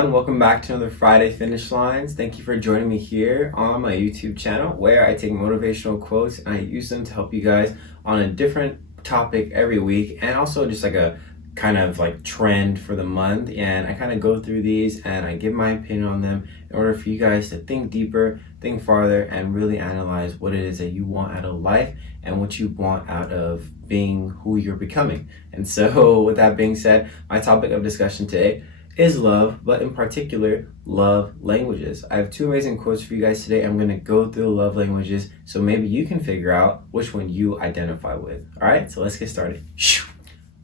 everyone, welcome back to another Friday Finish Lines. Thank you for joining me here on my YouTube channel where I take motivational quotes and I use them to help you guys on a different topic every week, and also just like a kind of like trend for the month. And I kind of go through these and I give my opinion on them in order for you guys to think deeper, think farther, and really analyze what it is that you want out of life and what you want out of being who you're becoming. And so with that being said, my topic of discussion today is love, but in particular, love languages. I have two amazing quotes for you guys today. I'm going to go through the love languages so maybe you can figure out which one you identify with. All right, so let's get started.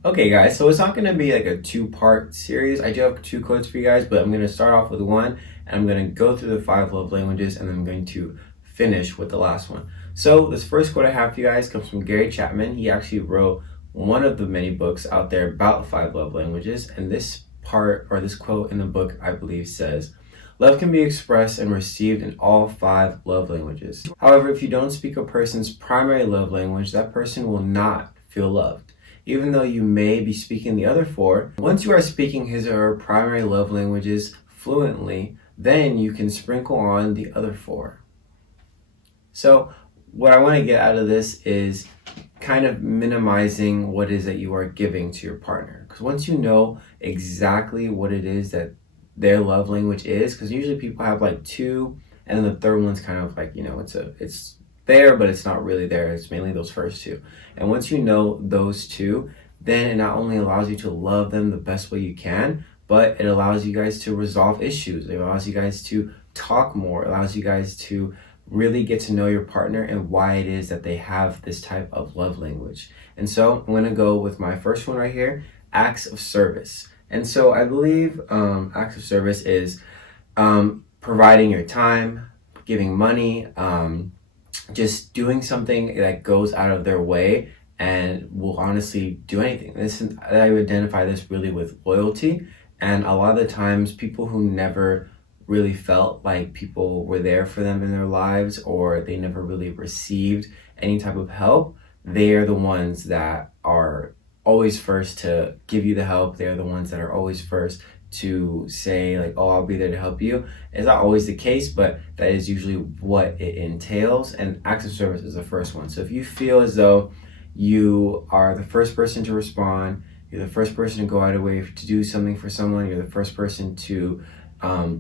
Okay, guys, so it's not going to be like a two-part series. I do have two quotes for you guys, but I'm going to start off with one, and I'm going to go through the 5 love languages, and then I'm going to finish with the last one. So this first quote I have for you guys comes from Gary Chapman. He actually wrote one of the many books out there about the 5 love languages, and this part or this quote in the book, I believe, says, "Love can be expressed and received in all 5 love languages. However, if you don't speak a person's primary love language, that person will not feel loved. Even though you may be speaking the other 4, once you are speaking his or her primary love languages fluently, then you can sprinkle on the other 4. So what I want to get out of this is kind of minimizing what it is that you are giving to your partner. Because once you know exactly what it is that their love language is, because usually people have like 2, and then the third one's kind of like, it's there, but it's not really there. It's mainly those first 2. And once you know those 2, then it not only allows you to love them the best way you can, but it allows you guys to resolve issues. It allows you guys to talk more. It allows you guys to really get to know your partner and why it is that they have this type of love language. And so I'm going to go with my first one right here, acts of service. And so I believe acts of service is providing your time, giving money, just doing something that goes out of their way and will honestly do anything. I would identify this really with loyalty. And a lot of the times people who never really felt like people were there for them in their lives, or they never really received any type of help, they are the ones that are always first to give you the help. They're the ones that are always first to say like, oh, I'll be there to help you. It's not always the case, but that is usually what it entails. And acts of service is the first one. So if you feel as though you are the first person to respond, you're the first person to go out of your way to do something for someone, you're the first person to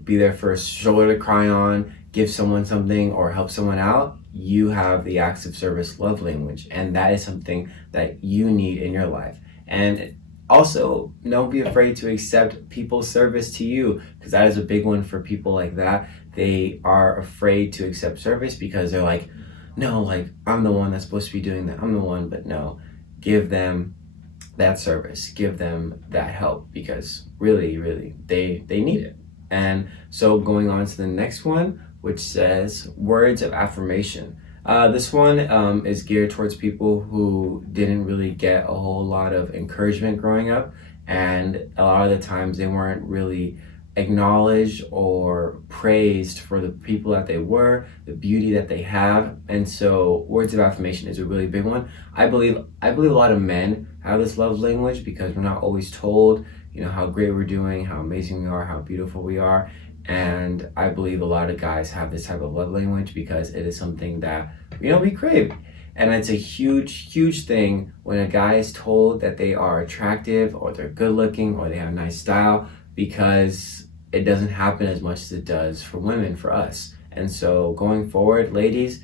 be their first shoulder to cry on, give someone something, or help someone out, you have the acts of service love language. And that is something that you need in your life. And also, don't be afraid to accept people's service to you, because that is a big one for people like that. They are afraid to accept service because they're like, no, like I'm the one that's supposed to be doing that. I'm the one, but no, give them that service, give them that help, because really, really, they need it. And so going on to the next one, which says words of affirmation. This one is geared towards people who didn't really get a whole lot of encouragement growing up. And a lot of the times they weren't really acknowledged or praised for the people that they were, the beauty that they have. And so words of affirmation is a really big one. I believe a lot of men have this love language because we're not always told how great we're doing, how amazing we are, how beautiful we are. And I believe a lot of guys have this type of love language because it is something that, we crave. And it's a huge, huge thing when a guy is told that they are attractive, or they're good looking, or they have nice style, because it doesn't happen as much as it does for women, for us. And so going forward, ladies,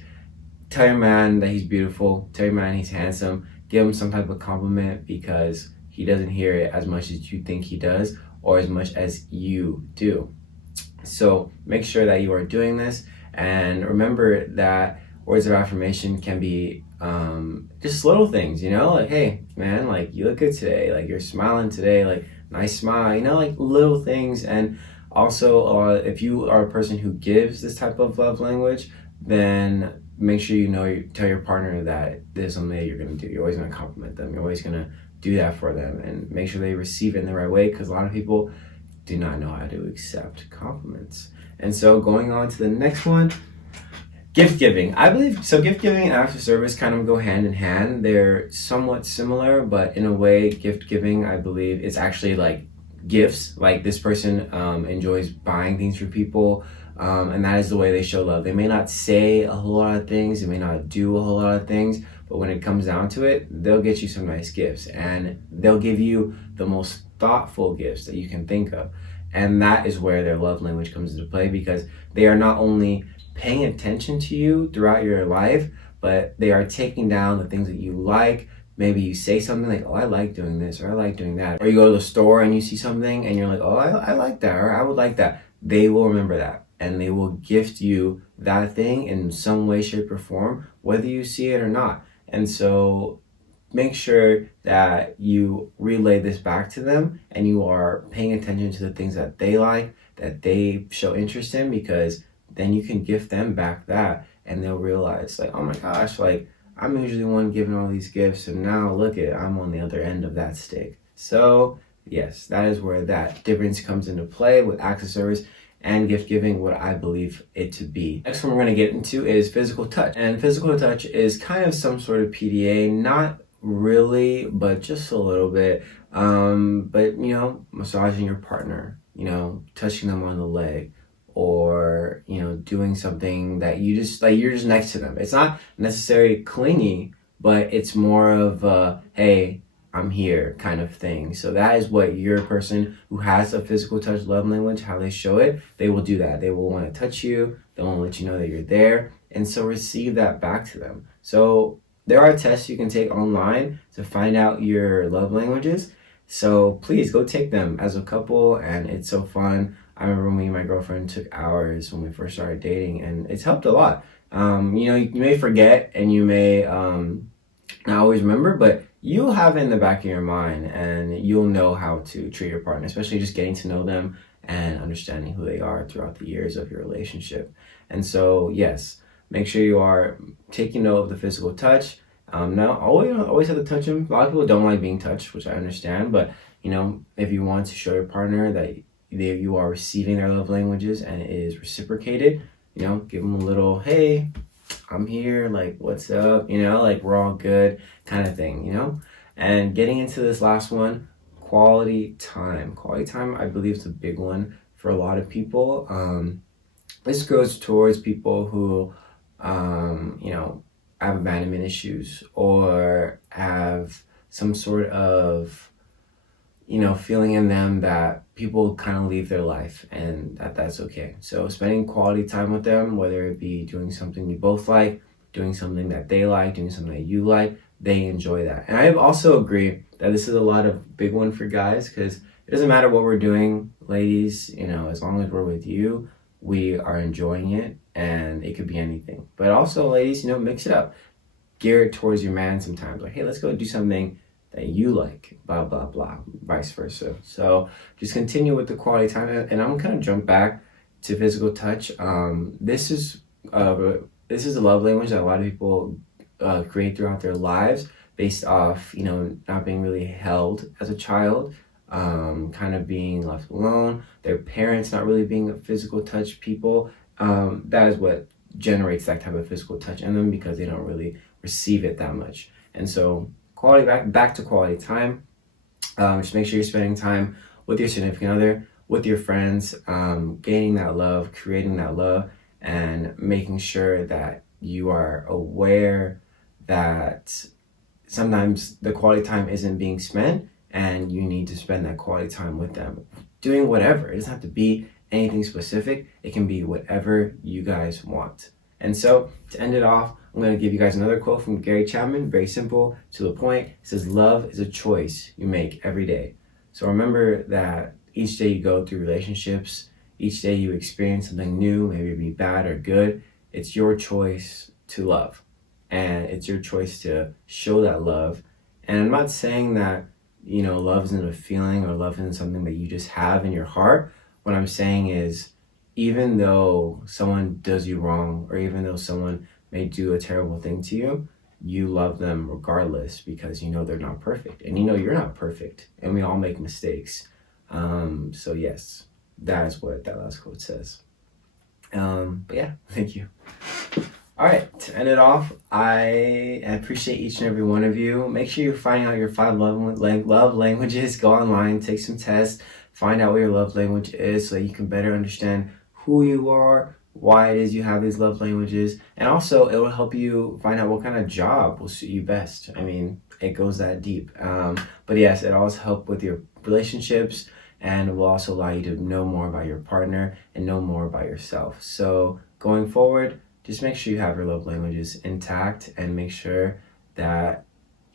tell your man that he's beautiful, tell your man he's handsome, give him some type of compliment, because he doesn't hear it as much as you think he does, or as much as you do. So make sure that you are doing this, and remember that words of affirmation can be just little things, like, hey man, like you look good today, like you're smiling today, like nice smile, like little things. And also if you are a person who gives this type of love language, then make sure you tell your partner that there's something that you're going to do. You're always going to compliment them, you're always going to do that for them, and make sure they receive it in the right way, because a lot of people do not know how to accept compliments. And so going on to the next one, gift giving. I believe so. Gift giving and acts of service kind of go hand in hand. They're somewhat similar, but in a way, gift giving, I believe, is actually like gifts. Like this person enjoys buying things for people, and that is the way they show love. They may not say a whole lot of things, they may not do a whole lot of things, but when it comes down to it, they'll get you some nice gifts, and they'll give you the most thoughtful gifts that you can think of. And that is where their love language comes into play, because they are not only paying attention to you throughout your life, but they are taking down the things that you like. Maybe you say something like, oh, I like doing this, or I like doing that. Or you go to the store and you see something and you're like, oh, I like that, or I would like that. They will remember that, and they will gift you that thing in some way, shape, or form, whether you see it or not. And so make sure that you relay this back to them, and you are paying attention to the things that they like, that they show interest in, because then you can gift them back that, and they'll realize like, oh my gosh, like I'm usually the one giving all these gifts, and now look at it, I'm on the other end of that stick. So yes, that is where that difference comes into play with acts of service and gift giving, what I believe it to be. Next one we're going to get into is physical touch. And physical touch is kind of some sort of PDA, not really, but just a little bit. But you know, massaging your partner, you know, touching them on the leg, or you know, doing something that you just like, you're just next to them. It's not necessarily clingy, but it's more of a, hey, I'm here kind of thing. So that is what your person who has a physical touch love language, how they show it, they will do that. They will want to touch you. They want to let you know that you're there. And so receive that back to them. So there are tests you can take online to find out your love languages. So please go take them as a couple, and it's so fun. I remember me and my girlfriend took hours when we first started dating, and it's helped a lot. You know, you may forget and you may not always remember, but you'll have it in the back of your mind, and you'll know how to treat your partner, especially just getting to know them and understanding who they are throughout the years of your relationship. And so, yes, make sure you are taking note of the physical touch. Now, always have to touch them. A lot of people don't like being touched, which I understand, but you know, if you want to show your partner that you are receiving their love languages and it is reciprocated, you know, give them a little, hey, I'm here, like, what's up, you know, like, we're all good kind of thing, you know. And getting into this last one, quality time. Quality time, I believe, is a big one for a lot of people. This goes towards people who, you know, have abandonment issues, or have some sort of, you know, feeling in them that people kind of leave their life, and that's okay. So spending quality time with them, whether it be doing something you both like, doing something that they like, doing something that you like, they enjoy that. And I also agree that this is a lot of big one for guys, because it doesn't matter what we're doing, ladies, you know, as long as we're with you, we are enjoying it, and it could be anything. But also, ladies, you know, mix it up. Gear it towards your man sometimes. Like, hey, let's go do something that you like, blah, blah, blah, vice versa. So just continue with the quality time. And I'm going to jump back to physical touch. This is a love language that a lot of people create throughout their lives, based off, you know, not being really held as a child, kind of being left alone, their parents not really being physical touch people. That is what generates that type of physical touch in them, because they don't really receive it that much. And so quality back to quality time. Just make sure you're spending time with your significant other, with your friends, gaining that love, creating that love, and making sure that you are aware that sometimes the quality time isn't being spent, and you need to spend that quality time with them. Doing whatever. It doesn't have to be anything specific. It can be whatever you guys want. And so to end it off, I'm going to give you guys another quote from Gary Chapman, very simple, to the point. It says, love is a choice you make every day. So remember that each day you go through relationships, each day you experience something new, maybe it be bad or good, it's your choice to love. And it's your choice to show that love. And I'm not saying that, you know, love isn't a feeling, or love isn't something that you just have in your heart. What I'm saying is, even though someone does you wrong, or even though someone may do a terrible thing to you, you love them regardless, because you know they're not perfect, and you know you're not perfect, and we all make mistakes. So yes, that is what that last quote says. But yeah, thank you. All right, to end it off, I appreciate each and every one of you. Make sure you're finding out your 5 love languages. Go online, take some tests, find out what your love language is so you can better understand who you are, why it is you have these love languages, and also it will help you find out what kind of job will suit you best. I mean, it goes that deep. But yes, it always helps with your relationships, and it will also allow you to know more about your partner and know more about yourself. So going forward, just make sure you have your love languages intact, and make sure that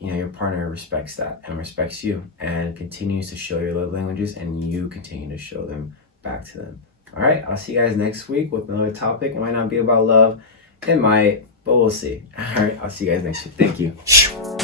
your partner respects that and respects you and continues to show your love languages, and you continue to show them back to them. All right, I'll see you guys next week with another topic. It might not be about love, it might, but we'll see. All right, I'll see you guys next week. Thank you.